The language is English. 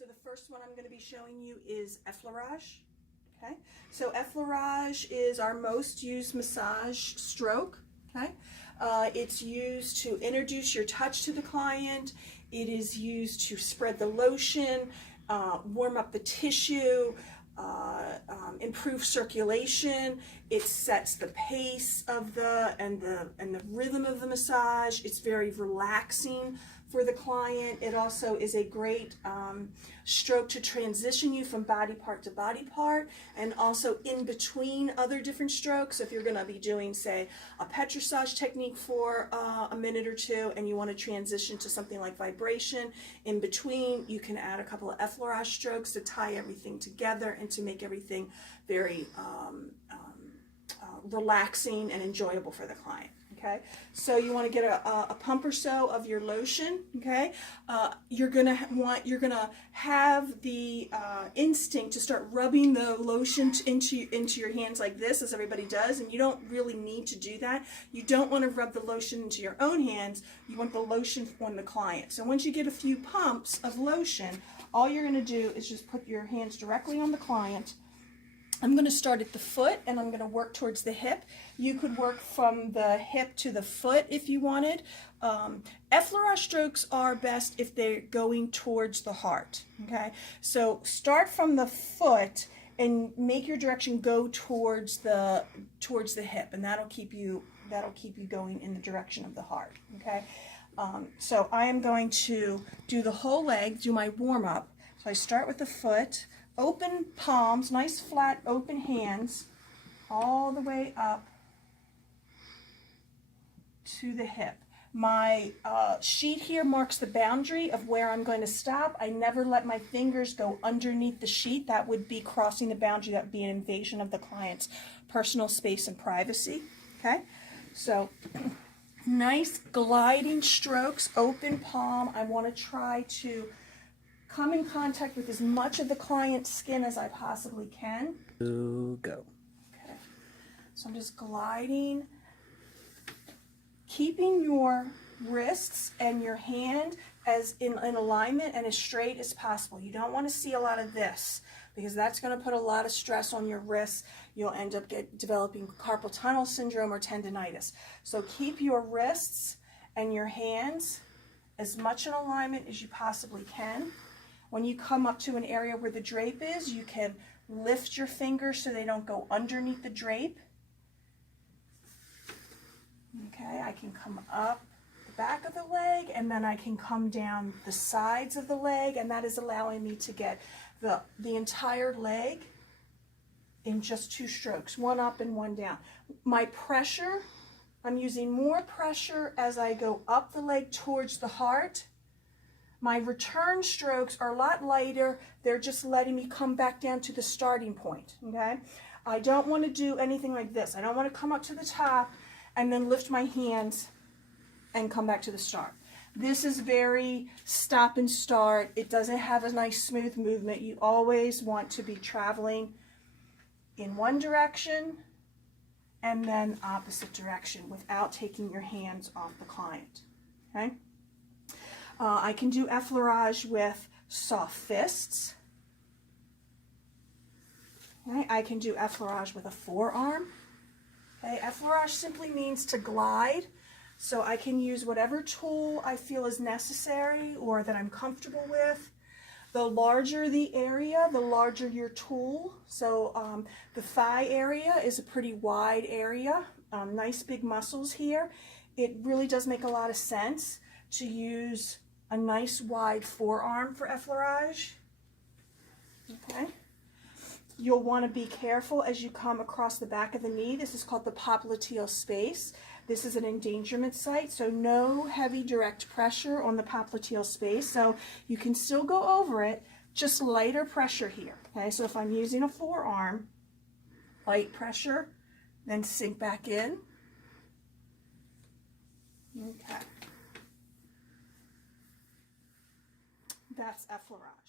So the first one I'm going to be showing you is Effleurage. Okay, so Effleurage is our most used massage stroke. Okay, it's used to introduce your touch to the client. It is used to spread the lotion, warm up the tissue, improve circulation. It sets the pace of the rhythm of the massage. It's very relaxing for the client. It also is a great stroke to transition you from body part to body part, and also in between other different strokes. If you're going to be doing, say, a petrissage technique for a minute or two, and you want to transition to something like vibration, in between you can add a couple of Effleurage strokes to tie everything together and to make everything very relaxing and enjoyable for the client. Okay, so you want to get a pump or so of your lotion. Okay, you're gonna have the instinct to start rubbing the lotion into your hands like this, as everybody does, and you don't really need to do that. You don't want to rub the lotion into your own hands. You want the lotion on the client. So once you get a few pumps of lotion, all you're going to do is just put your hands directly on the client. I'm going to start at the foot and I'm going to work towards the hip. You could work from the hip to the foot if you wanted. Effleurage strokes are best if they're going towards the heart. Okay, so start from the foot and make your direction go towards the hip, and that'll keep you going in the direction of the heart. Okay, so I am going to do the whole leg, do my warm up. So I start with the foot. Open palms, nice flat open hands, all the way up to the hip. My sheet here marks the boundary of where I'm going to stop. I never let my fingers go underneath the sheet. That would be crossing the boundary. That would be an invasion of the client's personal space and privacy. Okay, so nice gliding strokes, open palm. I want to try to come in contact with as much of the client's skin as I possibly can. Go. Okay, so I'm just gliding, keeping your wrists and your hand as in alignment and as straight as possible. You don't want to see a lot of this, because that's going to put a lot of stress on your wrists. You'll end up developing carpal tunnel syndrome or tendonitis. So keep your wrists and your hands as much in alignment as you possibly can. When you come up to an area where the drape is, you can lift your fingers so they don't go underneath the drape. Okay, I can come up the back of the leg, and then I can come down the sides of the leg, and that is allowing me to get the entire leg in just 2 strokes, one up and one down. My pressure, I'm using more pressure as I go up the leg towards the heart. My return strokes are a lot lighter. They're just letting me come back down to the starting point. Okay, I don't want to do anything like this. I don't want to come up to the top and then lift my hands and come back to the start. This is very stop and start. It doesn't have a nice smooth movement. You always want to be traveling in one direction and then opposite direction without taking your hands off the client. Okay. I can do Effleurage with soft fists. Okay, I can do Effleurage with a forearm. Okay, Effleurage simply means to glide, so I can use whatever tool I feel is necessary or that I'm comfortable with. The larger the area, the larger your tool. So the thigh area is a pretty wide area, nice big muscles here. It really does make a lot of sense to use a nice wide forearm for Effleurage. Okay. You'll want to be careful as you come across the back of the knee. This is called the popliteal space. This is an endangerment site, so no heavy direct pressure on the popliteal space. So you can still go over it, just lighter pressure here. Okay, so if I'm using a forearm, light pressure, then sink back in. Okay. That's Effleurage.